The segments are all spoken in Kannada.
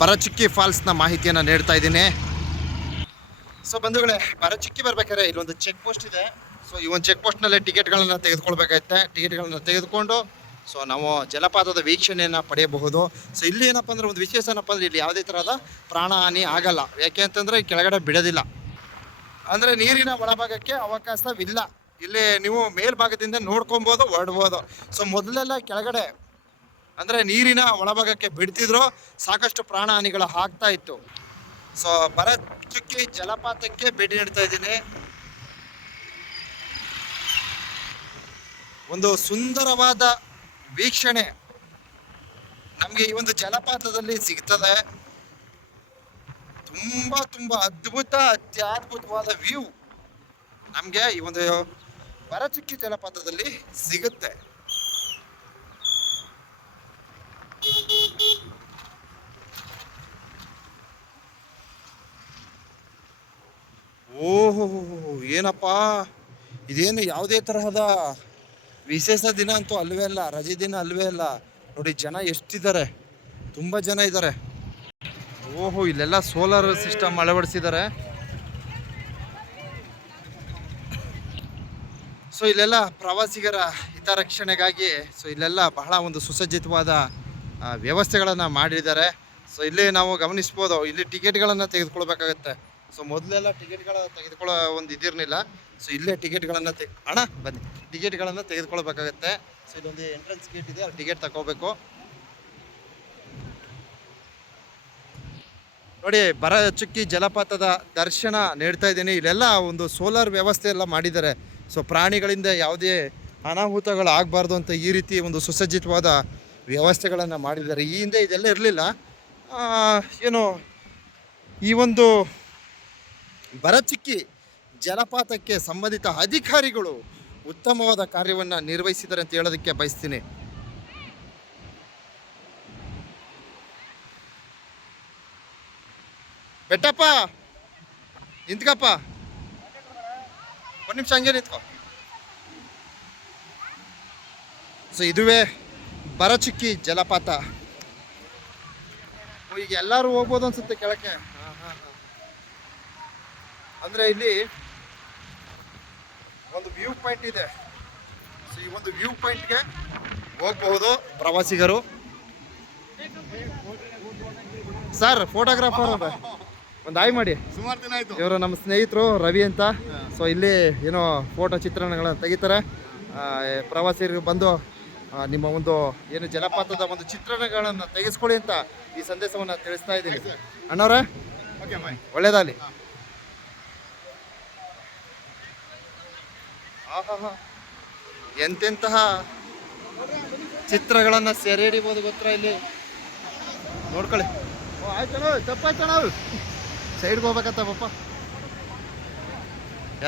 ಬರಚುಕ್ಕಿ ಫಾಲ್ಸ್ನ ಮಾಹಿತಿಯನ್ನು ನೀಡ್ತಾ ಇದ್ದೀನಿ. ಸೊ ಬಂಧುಗಳೇ, ಬರಚಿಕ್ಕಿ ಬರ್ಬೇಕಾದ್ರೆ ಇಲ್ಲೊಂದು ಚೆಕ್ ಪೋಸ್ಟ್ ಇದೆ. ಸೊ ಈ ಒಂದು ಚೆಕ್ ಪೋಸ್ಟ್ನಲ್ಲೇ ಟಿಕೆಟ್ಗಳನ್ನು ತೆಗೆದುಕೊಳ್ಬೇಕಾಗತ್ತೆ ಟಿಕೆಟ್ಗಳನ್ನು ತೆಗೆದುಕೊಂಡು ಸೊ ನಾವು ಜಲಪಾತದ ವೀಕ್ಷಣೆಯನ್ನು ಪಡೆಯಬಹುದು. ಸೊ ಇಲ್ಲಿ ಏನಪ್ಪ ಅಂದ್ರೆ ಒಂದು ವಿಶೇಷ ಏನಪ್ಪ ಅಂದ್ರೆ ಇಲ್ಲಿ ಯಾವುದೇ ಥರದ ಪ್ರಾಣಹಾನಿ ಆಗಲ್ಲ. ಯಾಕೆ ಅಂತಂದರೆ ಕೆಳಗಡೆ ಬಿಡೋದಿಲ್ಲ. ಅಂದರೆ ನೀರಿನ ಒಳಭಾಗಕ್ಕೆ ಅವಕಾಶವಿಲ್ಲ. ಇಲ್ಲಿ ನೀವು ಮೇಲ್ಭಾಗದಿಂದ ನೋಡ್ಕೊಬೋದು ಹೊರಡ್ಬೋದು ಸೊ ಮೊದಲೆಲ್ಲ ಕೆಳಗಡೆ ಅಂದರೆ ನೀರಿನ ಒಳಭಾಗಕ್ಕೆ ಬಿಡ್ತಿದ್ರು ಸಾಕಷ್ಟು ಪ್ರಾಣಹಾನಿಗಳು ಆಗ್ತಾ ಇತ್ತು. ಸೊ ಭರಚುಕ್ಕಿ ಜಲಪಾತಕ್ಕೆ ಭೇಟಿ ನೀಡ್ತಾ ಇದ್ದೀನಿ. ಒಂದು ಸುಂದರವಾದ ವೀಕ್ಷಣೆ ನಮಗೆ ಈ ಒಂದು ಜಲಪಾತದಲ್ಲಿ ಸಿಗ್ತದೆ. ತುಂಬಾ ತುಂಬಾ ಅದ್ಭುತ, ಅತ್ಯದ್ಭುತವಾದ ವ್ಯೂ ನಮಗೆ ಈ ಒಂದು ಬರಚುಕ್ಕಿ ಜಲಪಾತದಲ್ಲಿ ಸಿಗುತ್ತೆ. ಓಹೋ, ಏನಪ್ಪ? ಇದೇನು ಯಾವುದೇ ತರಹದ ವಿಶೇಷ ದಿನ ಅಂತೂ ಅಲ್ವೇ ಅಲ್ಲ, ರಜೆ ದಿನ ಅಲ್ವೇ ಅಲ್ಲ. ನೋಡಿ, ಜನ ಎಷ್ಟಿದ್ದಾರೆ? ತುಂಬ ಜನ ಇದ್ದಾರೆ. ಓಹೋ, ಇಲ್ಲೆಲ್ಲ ಸೋಲಾರ್ ಸಿಸ್ಟಮ್ ಅಳವಡಿಸಿದ್ದಾರೆ. ಸೊ ಇಲ್ಲೆಲ್ಲ ಪ್ರವಾಸಿಗರ ಹಿತರಕ್ಷಣೆಗಾಗಿ ಸೊ ಇಲ್ಲೆಲ್ಲ ಬಹಳ ಒಂದು ಸುಸಜ್ಜಿತವಾದ ವ್ಯವಸ್ಥೆಗಳನ್ನು ಮಾಡಿದ್ದಾರೆ. ಸೊ ಇಲ್ಲಿ ನಾವು ಗಮನಿಸ್ಬೋದು, ಇಲ್ಲಿ ಟಿಕೆಟ್ಗಳನ್ನು ತೆಗೆದುಕೊಳ್ಬೇಕಾಗತ್ತೆ. ಸೊ ಮೊದಲೆಲ್ಲ ಟಿಕೆಟ್ಗಳ ತೆಗೆದುಕೊಳ್ಳೋ ಒಂದು ಇದಿರಲಿಲ್ಲ. ಸೊ ಇಲ್ಲೇ ಟಿಕೆಟ್ಗಳನ್ನು ತೆಗೆ, ಅಣ್ಣ, ಬನ್ನಿ. ಟಿಕೆಟ್ಗಳನ್ನು ತೆಗೆದುಕೊಳ್ಬೇಕಾಗತ್ತೆ. ಸೊ ಇಲ್ಲೊಂದು ಎಂಟ್ರೆನ್ಸ್ ಗೇಟ್ ಇದೆ, ಅಲ್ಲಿ ಟಿಕೆಟ್ ತಗೋಬೇಕು. ನೋಡಿ ಬರ ಚುಕ್ಕಿ ಜಲಪಾತದ ದರ್ಶನ ನೀಡ್ತಾ ಇದ್ದೀನಿ. ಇಲ್ಲೆಲ್ಲ ಒಂದು ಸೋಲಾರ್ ವ್ಯವಸ್ಥೆ ಎಲ್ಲ ಮಾಡಿದ್ದಾರೆ. ಸೊ ಪ್ರಾಣಿಗಳಿಂದ ಯಾವುದೇ ಅನಾಹುತಗಳು ಆಗಬಾರ್ದು ಅಂತ ಈ ರೀತಿ ಒಂದು ಸುಸಜ್ಜಿತವಾದ ವ್ಯವಸ್ಥೆಗಳನ್ನು ಮಾಡಿದ್ದಾರೆ. ಈ ಹಿಂದೆ ಇದೆಲ್ಲ ಇರಲಿಲ್ಲ. ಏನು, ಈ ಒಂದು ಬರಚಿಕ್ಕಿ ಜಲಪಾತಕ್ಕೆ ಸಂಬಂಧಿತ ಅಧಿಕಾರಿಗಳು ಉತ್ತಮವಾದ ಕಾರ್ಯವನ್ನು ನಿರ್ವಹಿಸಿದ್ದಾರೆ ಅಂತ ಹೇಳೋದಕ್ಕೆ ಬಯಸ್ತೀನಿ. ಬೆಟ್ಟಪ್ಪ, ನಿಂತ್ಕಪ್ಪ. ಒಂದು ನಿಮಿಷ ಹಂಗೆ ನಿಂತ್ಕೋ. ಸೊ ಇದುವೇ ಬರಚುಕ್ಕಿ ಜಲಪಾತ. ಈಗ ಎಲ್ಲರೂ ಹೋಗ್ಬೋದು ಅನ್ಸುತ್ತೆ ಕೆಳಕ್ಕೆ. ಅಂದ್ರೆ ಇಲ್ಲಿ ಒಂದು ವ್ಯೂ ಪಾಯಿಂಟ್ ಇದೆ. ಸೊ ಈ ಒಂದು ವ್ಯೂ ಪಾಯಿಂಟ್ಗೆ ಹೋಗಬಹುದು ಪ್ರವಾಸಿಗರು. ಸರ್ ಫೋಟೋಗ್ರಾಫರ್ ಅದ ಒಂದು ಆಯ್ ಮಾಡಿ. ಸುಮಾರು ದಿನ ಆಯ್ತು. ಇವರು ನಮ್ಮ ಸ್ನೇಹಿತರು ರವಿ ಅಂತ. ಸೊ ಇಲ್ಲಿ ಏನೋ ಫೋಟೋ ಚಿತ್ರಣಗಳನ್ನ ತೆಗಿತಾರೆ. ಪ್ರವಾಸಿಗರು ಬಂದು ನಿಮ್ಮ ಒಂದು ಏನು ಜಲಪಾತದ ಒಂದು ಚಿತ್ರಣಗಳನ್ನು ತೆಗೆಸ್ಕೊಳ್ಳಿ ಅಂತ ಈ ಸಂದೇಶವನ್ನು ತಿಳಿಸ್ತಾ ಇದ್ದೀನಿ. ಅಣ್ಣವ್ರೆ, ಒಳ್ಳೇದಾಗಲಿ. ಆಹಾಹಾ. ಎಂತೆಂತಹ ಚಿತ್ರಗಳನ್ನು ಸೆರೆ ಹಿಡಿಬೋದು ಗೊತ್ತಾ ಇಲ್ಲಿ? ನೋಡ್ಕೊಳ್ಳಿ. ತಪ್ಪಾಯ್ತಣ್ಣ ಸೈಡ್ಗೆ ಹೋಗ್ಬೇಕತ್ತ ಪಪ್ಪ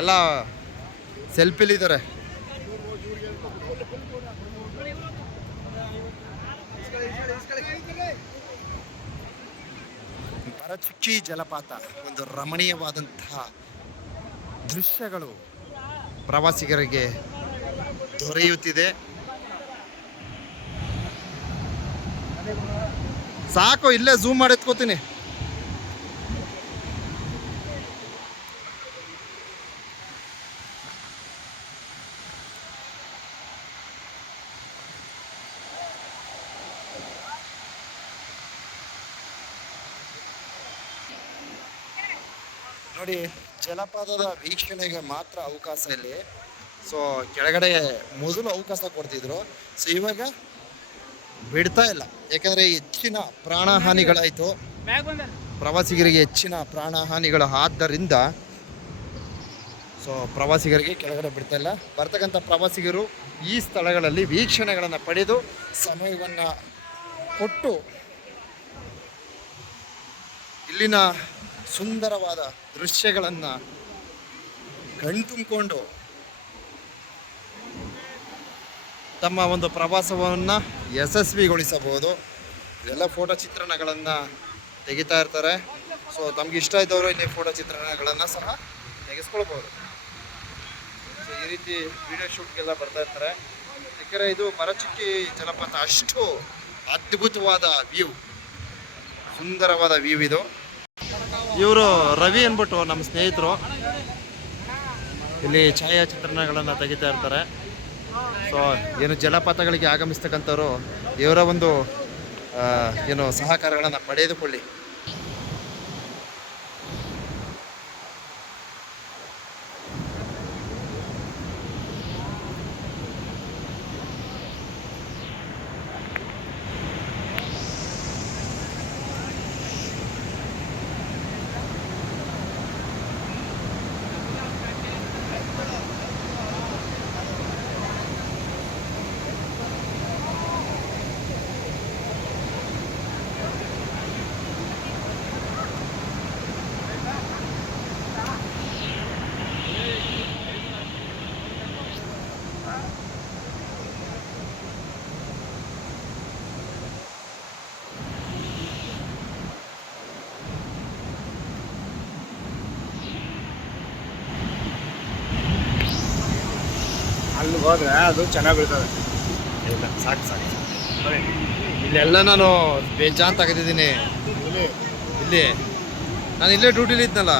ಎಲ್ಲ ಸೆಲ್ಫಿಲಿದ್ದಾರೆ. ಬರಚುಕ್ಕಿ ಜಲಪಾತ ಒಂದು ರಮಣೀಯವಾದಂತಹ ದೃಶ್ಯಗಳು ಪ್ರವಾಸಿಗರಿಗೆ ದೊರೆಯುತ್ತಿದೆ. ಸಾಕು ಇಲ್ಲೇ ಝೂಮ್ ಮಾಡಿ ಎತ್ಕೋತೀನಿ. ನೋಡಿ, ಜಲಪಾತದ ವೀಕ್ಷಣೆಗೆ ಮಾತ್ರ ಅವಕಾಶ ಇಲ್ಲಿ. ಸೊ ಕೆಳಗಡೆ ಮೊದಲು ಅವಕಾಶ ಕೊಡ್ತಿದ್ರು. ಸೊ ಇವಾಗ ಬಿಡ್ತಾ ಇಲ್ಲ. ಯಾಕಂದರೆ ಹೆಚ್ಚಿನ ಪ್ರಾಣಹಾನಿಗಳಾಯಿತು. ಪ್ರವಾಸಿಗರಿಗೆ ಹೆಚ್ಚಿನ ಪ್ರಾಣಹಾನಿಗಳು ಆದ್ದರಿಂದ ಸೊ, ಪ್ರವಾಸಿಗರಿಗೆ ಕೆಳಗಡೆ ಬಿಡ್ತಾ ಇಲ್ಲ. ಬರ್ತಕ್ಕಂಥ ಪ್ರವಾಸಿಗರು ಈ ಸ್ಥಳಗಳಲ್ಲಿ ವೀಕ್ಷಣೆಗಳನ್ನು ಪಡೆದು ಸಮಯವನ್ನು ಕೊಟ್ಟು ಇಲ್ಲಿನ ಸುಂದರವಾದ ದೃಶ್ಯಗಳನ್ನು ಕಣ್ತುಂಬಿಕೊಂಡು ತಮ್ಮ ಒಂದು ಪ್ರವಾಸವನ್ನು ಯಶಸ್ವಿಗೊಳಿಸಬಹುದು. ಎಲ್ಲ ಫೋಟೋ ಚಿತ್ರಣಗಳನ್ನು ತೆಗಿತಾ ಇರ್ತಾರೆ. ಸೊ ತಮ್ಗೆ ಇಷ್ಟ ಇದ್ದವರು ಇಲ್ಲಿ ಫೋಟೋ ಚಿತ್ರಣಗಳನ್ನು ಸಹ ತೆಗೆಸ್ಕೊಳ್ಬೋದು ಸೊ ಈ ರೀತಿ ವಿಡಿಯೋ ಶೂಟ್ಗೆಲ್ಲ ಬರ್ತಾ ಇರ್ತಾರೆ. ಯಾಕೆಂದರೆ ಇದು ಮರಚುಕ್ಕಿ ಜಲಪಾತ ಅಷ್ಟು ಅದ್ಭುತವಾದ ವ್ಯೂ ಸುಂದರವಾದ ವ್ಯೂ ಇದು. ಇವರು ರವಿ ಅಂದ್ಬಿಟ್ಟು ನಮ್ಮ ಸ್ನೇಹಿತರು. ಇಲ್ಲಿ ಛಾಯಾಚಿತ್ರಣಗಳನ್ನು ತೆಗಿತಾ ಇರ್ತಾರೆ. ಸೊ ಏನು ಜಲಪಾತಗಳಿಗೆ ಆಗಮಿಸ್ತಕ್ಕಂಥವ್ರು, ಇವರ ಒಂದು ಏನು ಸಹಕಾರಗಳನ್ನು ಪಡೆದುಕೊಳ್ಳಿ. ಅಲ್ಲಿ ಹೋದ್ರೆ ಅದು ಚೆನ್ನಾಗಿ ಬೀಳ್ತದೆ ಇಲ್ಲ ಸಾಕು ಸಾಕು. ಇಲ್ಲೆಲ್ಲ ನಾನು ಬೇಜಾನ್ ತೆಗೆದಿದ್ದೀನಿ. ಇಲ್ಲಿ ಇಲ್ಲಿ. ನಾನು ಇಲ್ಲೇ ಡ್ಯೂಟಿಲಿ ಇದ್ನಲ್ಲ.